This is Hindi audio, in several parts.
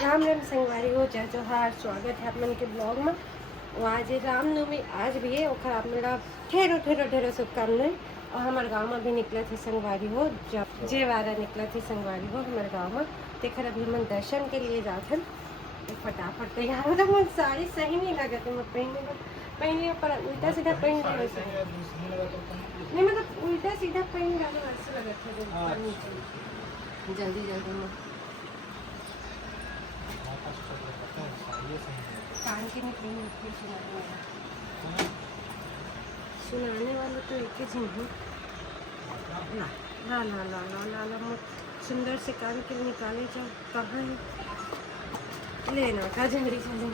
राम राम संगवारी हो, जय जोहार। स्वागत है आप मन के ब्लॉग में। और आज रामनवमी आज भी है और आप मेरा ढेरों ढेरों ढेरों शुभकामनाएं। और हमारे गांव में भी निकला थे संगवारी हो, जब जेवारा निकला थी संगवारी हो हमारे गांव में। देखकर अभी हम दर्शन के लिए जाते हैं। तो फटाफट तैयार हो तो साड़ी सही नहीं लगा थे, मैं पहने पर उल्टा सीधा पहन लिया वैसे नहीं, मतलब उल्टा सीधा पहन लिया वैसे लगा था जल्दी जल्दी में। कान के निकली होती सुनाने वाले तो एक ही चीज है। ला ला ला ला ला ला ला सुंदर से कान के निकाले जाओ, कहाँ है लेना का जल्दी चले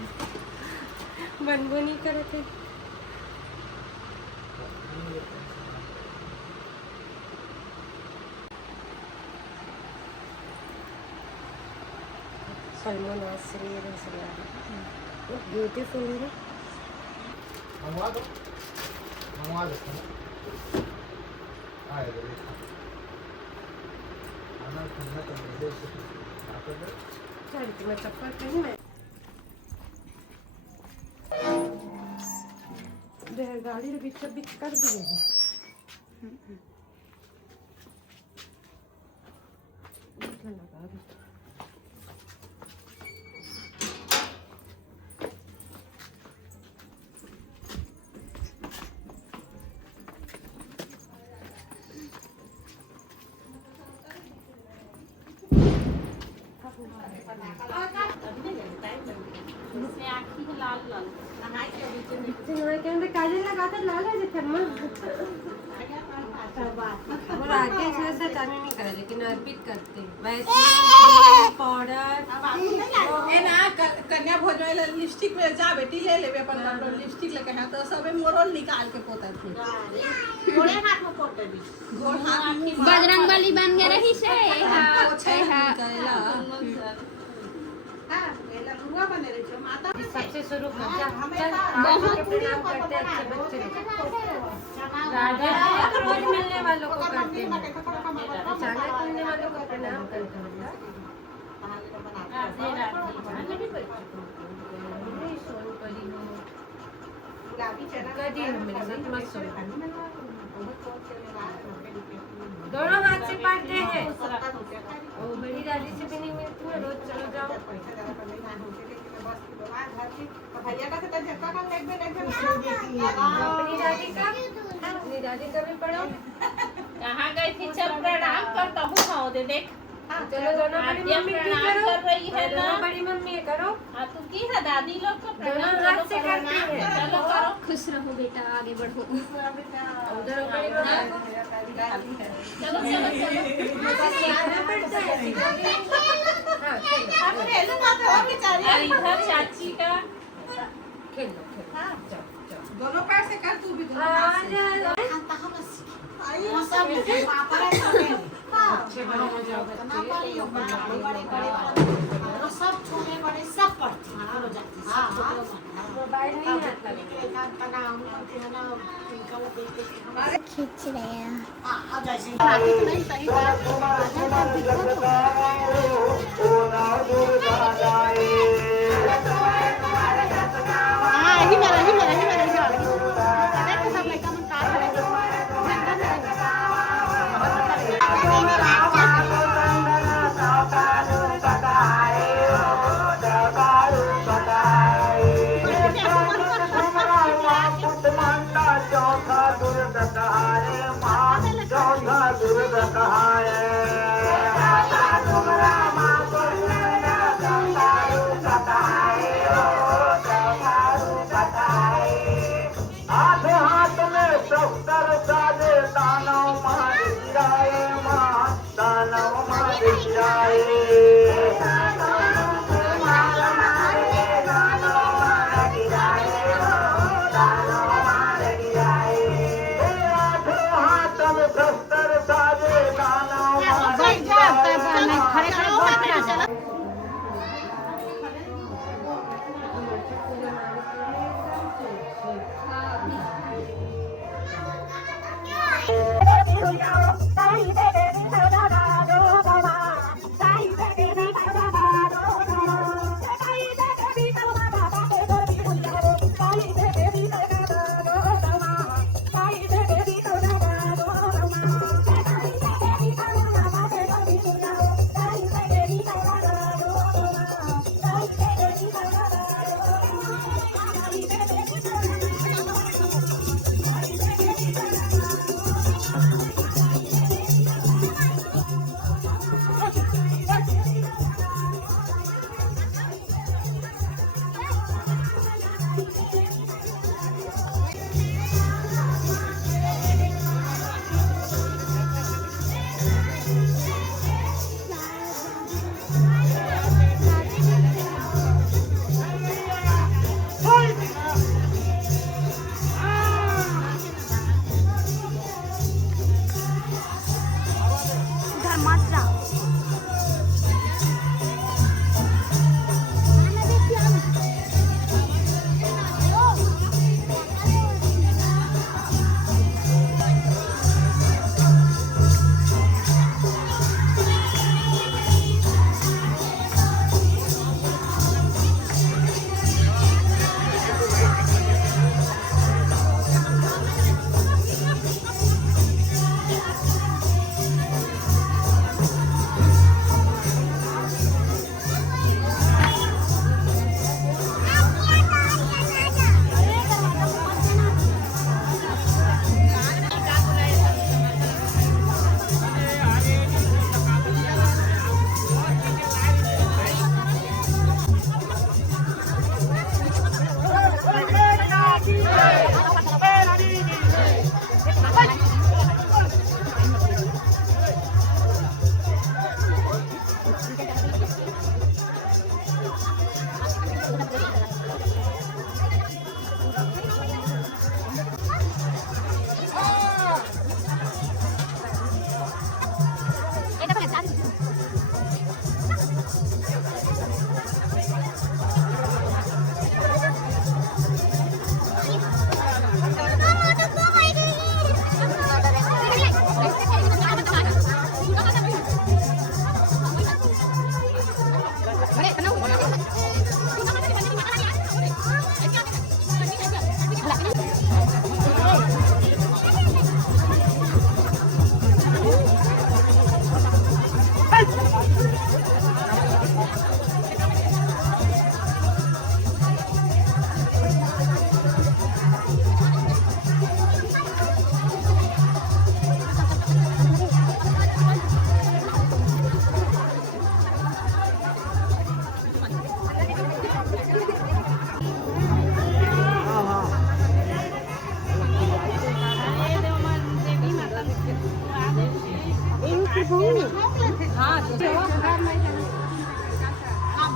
बनबो नहीं करे थे। सलमान आसरी ब्यूटीफुल है। मंगवा दो मैं चप्पल पहनी मैं गाड़ी बीच बीच कर दिए है। काजल लगाकर लाल है जितना और आगे से चालू नहीं करे लेकिन अर्पित करते वैसे पाउडर ए ना कन्या भोज में लिपस्टिक में जा बेटी ले लेबे अपन लिपस्टिक लेके हां तो सबे मोरल निकाल के पोता थे गोड़े हाथ में पोते भी गोड़ हाथ बजरंग बली बन गए रही से हां करेला हां एला रुआ बने रही जो माता सबसे शुरू कर जा बहुत प्रणाम करते अच्छे बच्चे राजा रोज मिलने वालों को करते हैं, अचानक मिलने वालों को प्रणाम करते हैं। दोनों हाथ से पाते हैं और बड़ी दादी से भी नहीं मिलती है, रोज चलो जाओ। अपनी दादी का भी पढ़ो। कहाँ गई थी? चल प्रणाम कर तब खाओ दे देख। चलो दोनों बड़ी मम्मी प्रणाम कर रही है ना। दोनों बड़ी मम्मी करो। हाँ तू की है दादी लोग को दोनों हाथ से करती है। चलो करो। खुश रहो बेटा, आगे बढ़ो। उधर बड़ी मम्मी चलो चलो चलो। सीखना पड़ता है। हाँ इधर चाची का खेलो दोनों पैर से कर तू भी दोनों अच्छे बड़े हो जाओ सब छोटे बड़े सब पढ़ते हैं मोबाइल नहीं हाथ लगे खींच रहे हैं।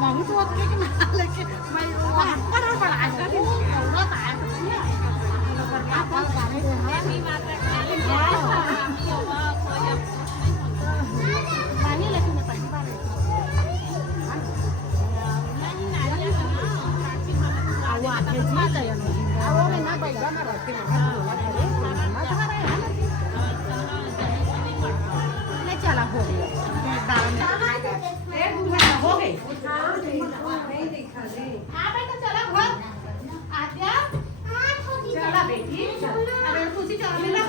मम्मी तो होती है कि मैं लेके मैं वहाँ पर बड़ा था वो था नहीं लेकिन मैं पहली बार चला हो गया हो गई नहीं दिखा दे। हाँ बेटा चला घर आद्या चला बेटी अरे खुशी चला मेरा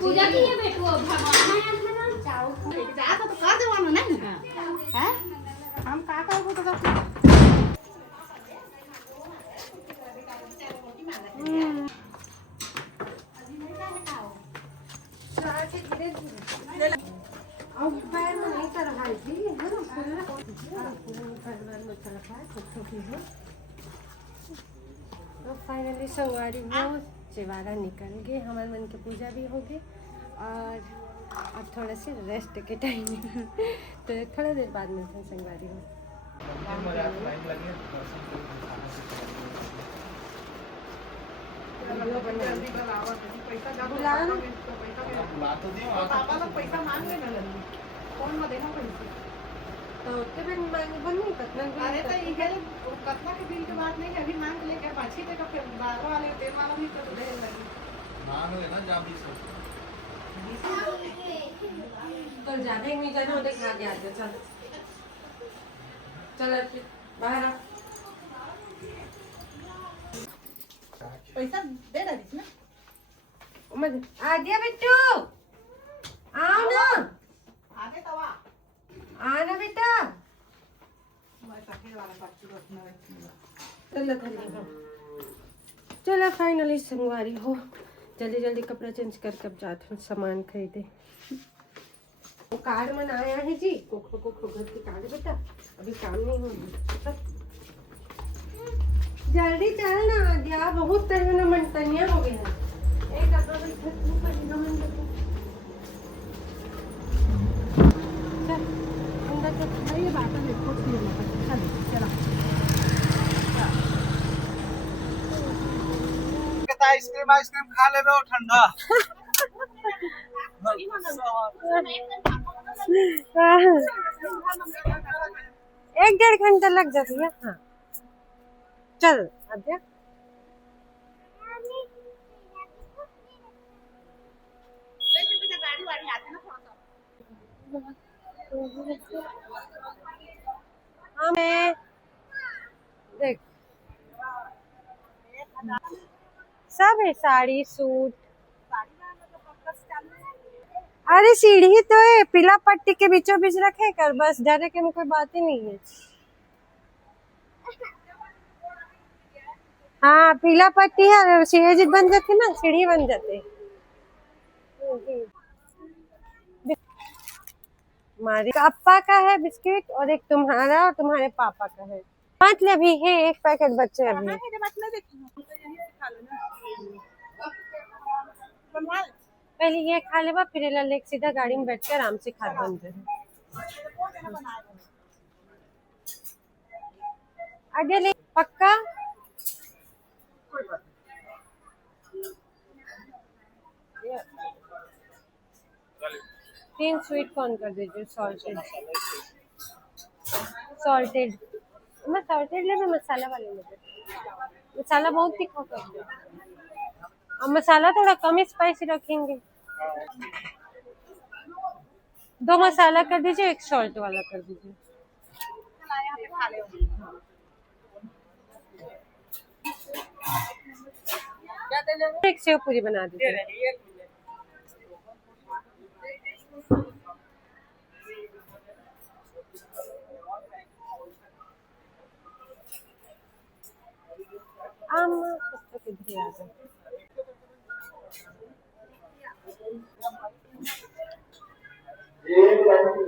पूजा की है बेटू भगवान जा तो कर दे वाला नहीं है हम का करबो तो अब पैर में नहीं कर रहा है जी है ना पूरा परिवार में चल रहा है छोटी है। तो फाइनली संगवारी वो चिवारा निकल गए, हमारे मन की पूजा भी हो गई और अब थोड़ा से रेस्ट के टाइम तो थोड़ा देर बाद मिलते हैं संगवारी में। बुला तो दियो पापा लोग पैसा मांग ले ना फोन में देना पैसे तो उतने भी मांग बनी कितना अरे तो ये कतना के बिल के बात नहीं है, अभी मांग लेके पाछी तक फिर बारह वाले तेल वाला भी तो दे लगी मांग लेना जा 20 कल ज्यादा ही नहीं जाना देख आगे आगे चल चल बाहर आ। पैसा दे रहा इसमें उमर आदिया बिट्टू आओ ना आगे तवा आना बेटा मैं पकड़ वाला पाछी रखना है चलो चलो फाइनली संगवारी हो, जल्दी जल्दी कपड़ा चेंज कर कब जाते हैं सामान खरीदे। वो कार्ड मन आया है जी कोखो घर की कार्ड बेटा अभी काम नहीं होगी जल्दी चल ना आद्या बहुत तरह ना मनतनिया हो गया है। एक डब्बा में घर की पड़ेगा मन देखो चल अंदर तो ये बात है कुछ नहीं होगा चल चला आइसक्रीम खा लेबे ठंडा एक 1.5 घंटा लग जाती है। हाँ चल आद्या हाँ मैं देख सब है साड़ी सूट। अरे सीढ़ी तो है पीला पट्टी के बीचों बीच रखे कर बस डरे के में कोई बात ही नहीं है। हाँ पीला पट्टी है सीढ़ी बन जाती ना सीढ़ी बन जाते हमारे पापा का है बिस्किट और एक तुम्हारा और तुम्हारे पापा का है मतलब भी है एक पैकेट बच्चे अभी पहले ये खा लेवा फिर लेके सीधा गाड़ी में बैठ के आराम से खा बन जाए। आगे ले पक्का 3 स्वीट कॉर्न कर दीजिए सॉल्टेड मैं सॉल्टेड ले मैं मसाला वाले ले मसाला बहुत तीखा कर दो और मसाला थोड़ा कम स्पाइसी रखेंगे। 2 मसाला कर दीजिए 1 सॉल्ट वाला कर दीजिए। एक सेव पूरी बना दीजिए।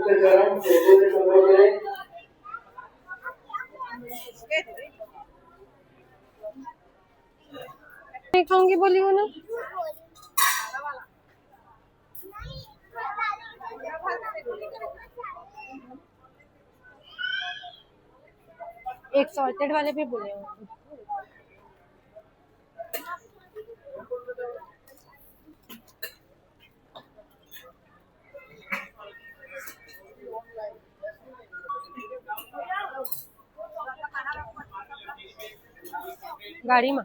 किधर आ गए नहीं खाऊंगी बोली हो ना एक सॉर्टेड वाले भी बोले हो। गाड़ी में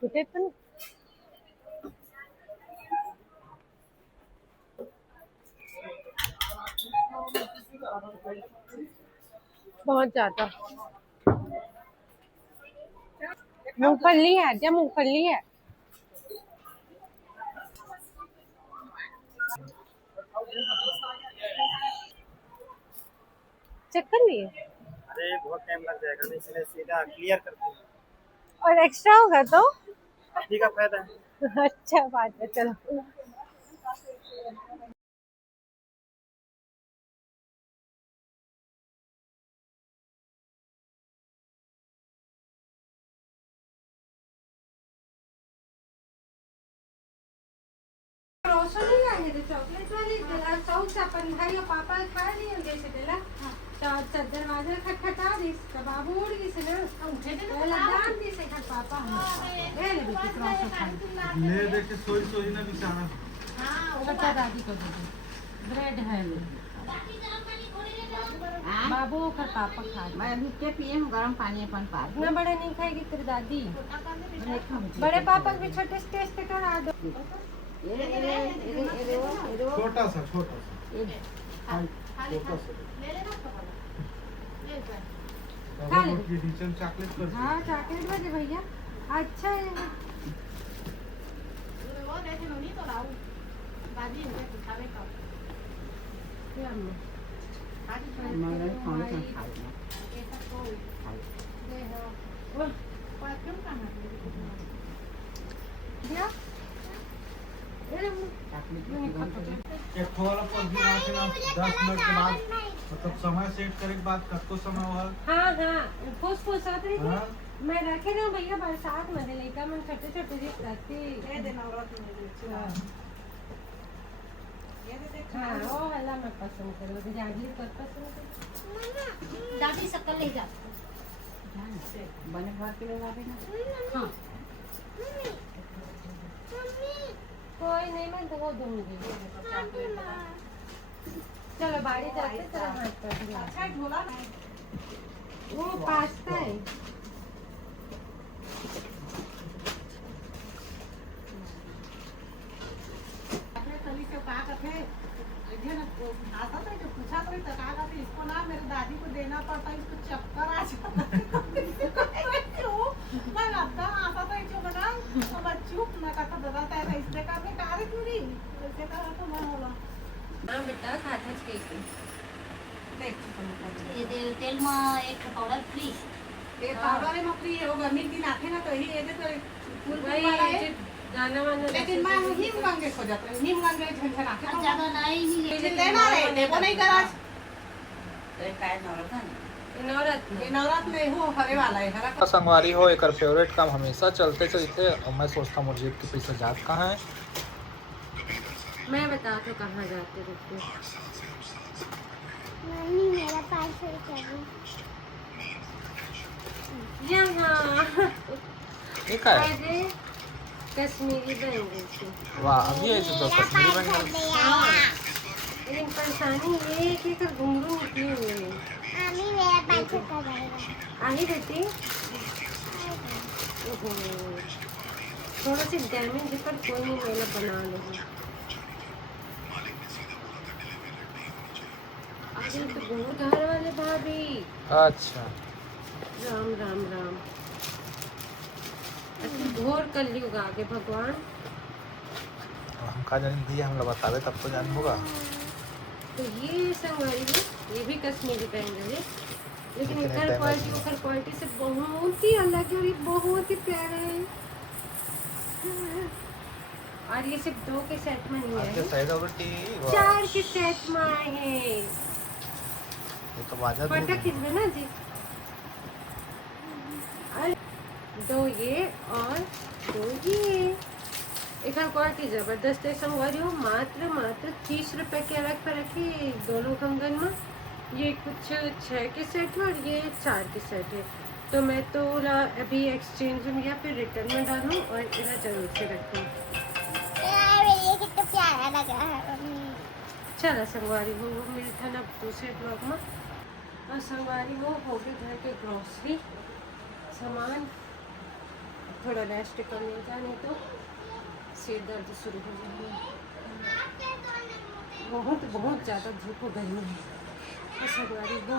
कुठे पण बहुत ज्यादा मूंगफली है, क्या मूंगफली है? चेक कर लिए? अरे बहुत टाइम लग जाएगा, नहीं इसलिए सीधा क्लियर करते हैं। और एक्स्ट्रा होगा तो ठीक है, फायदा है। अच्छा बात है, चलो। चॉकलेट वाली चौक से अपन भाई और पापा खा लिए जैसे दिला तो दरवाजा खटखटा दी तो बाबू उड़ गई से ना उठे तो लगान दी से खट पापा ले ले बेटी क्रॉस खा ले देख के सोई सोई ना बेचारा। हां बता दादी को दे ब्रेड है ले बाबू का पापा खा मैं अभी के पिए हूँ गरम पानी अपन पास इतना बड़ा नहीं खाएगी तेरी दादी। बड़े पापा को भी छोटे से टेस्ट करा दो। छोटा सा छोटा सा खा ले। टीचर चॉकलेट कर हाँ चॉकलेट वाले भैया अच्छा है। क्या एक वाला पर भी आके ना 10 मिनट के बाद मतलब समय सेट करे के बाद कब को समय हुआ। हाँ हाँ फूस फूस आते रही हाँ? मैं रखे ना भैया बरसात में लेकर मैं छोटे छोटे जिप रखती हाँ वो वाला मैं पसंद करूँ जागली पर पसंद करूँ। दादी शक्कर ले जाती बने घर के लोग आवे ना। हाँ कोई नहीं मैं धो दूंगी। चलो बाड़ी जाते तेरा हाथ पर भी अच्छा ढोला वो पास्ता है। अपने कली से का करते इधर ना आता तो जो पूछा तो का करते इसको ना मेरे दादी को देना पड़ता इसको चक्कर आ जाता मैं आता आता तो जो बना तो मैं चुप ना करता बताता है इससे का मैं कार्य पूरी ऐसे का तो मैं होला हाँ बेटा खाता केक देख चुका ये तेल में एक पाउडर फ्री ये पाउडर में फ्री है वो गर्मी दिन आते ना तो ही ये तो फूल वही वाला है गाना वाना लेकिन मैं हिम गंगे खो जाता हूँ हिम गंगे झंझन आते तो ज्यादा नहीं मुझे लेना रे देवो नहीं करा नवरत्न ये नवरात्र में हो हरे वाला है हरा संगवारी हो एक फेवरेट काम हमेशा चलते चलते और मैं सोचता हूँ जेब के पैसे जात कहाँ है। मैं बता तो कहाँ जाते रुको मम्मी मेरा पार्सल चाहिए यहाँ ये क्या है? अरे कश्मीरी बैंगल की वाह अभी ऐसे तो कश्मीरी बैंगल। लेकिन परेशानी ये है कि अगर घुंघरू निकले हुए हैं। मम्मी मेरा पार्सल कब आएगा आई बेटी ओहो, थोड़ा सी डैमेज है पर कोई नहीं मेला बना लूँगी। अरे तो बहुत घर वाले भाभी अच्छा राम राम राम घोर कलयुग आगे भगवान। हम का जान दिया हम लोग बतावे तब तो जान होगा। तो ये संगवारी है ये भी कश्मीरी बैंगल है लेकिन इतने इधर damage क्वालिटी नहीं। उधर क्वालिटी से बहुत ही अलग है और ये बहुत ही प्यारा है। और ये सिर्फ 2 के सेट में नहीं आपके है साइड और टी 4 के सेट में आए हैं। ये तो बाजा फटा कितने ना जी और 2 ये और 2 ये एक क्वालिटी ज़बरदस्त है संगवारी हो। मात्र 30 रुपए के अलग पर रखी दोनों कंगन में। ये कुछ 6 के सेट है और ये 4 के सेट है। तो मैं तो अभी एक्सचेंज में या फिर रिटर्न में डालूँ और इधर जरूर से रखूँ। ये कितना प्यारा लग रहा है। चलो संगवारी हो वो मिलता ना दूसरे ब्लॉग में। और संगवारी हो गए घर के ग्रॉसरी सामान, थोड़ा रेस्ट कर लेगा नहीं तो सिर दर्द शुरू हो जाएगा। बहुत ज़्यादा धूप हो गर्मी है। और संगवारी हो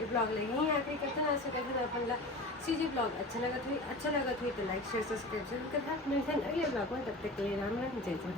ये ब्लॉग लगी नहीं आके कहते ना ऐसे कहते अपन सीधी ब्लॉग अच्छा लगा तो लाइक शेयर सब्सक्राइब जरूर करना। मिलते हैं अगले ब्लॉग में, तब तक के लिए राम राम, जय जय।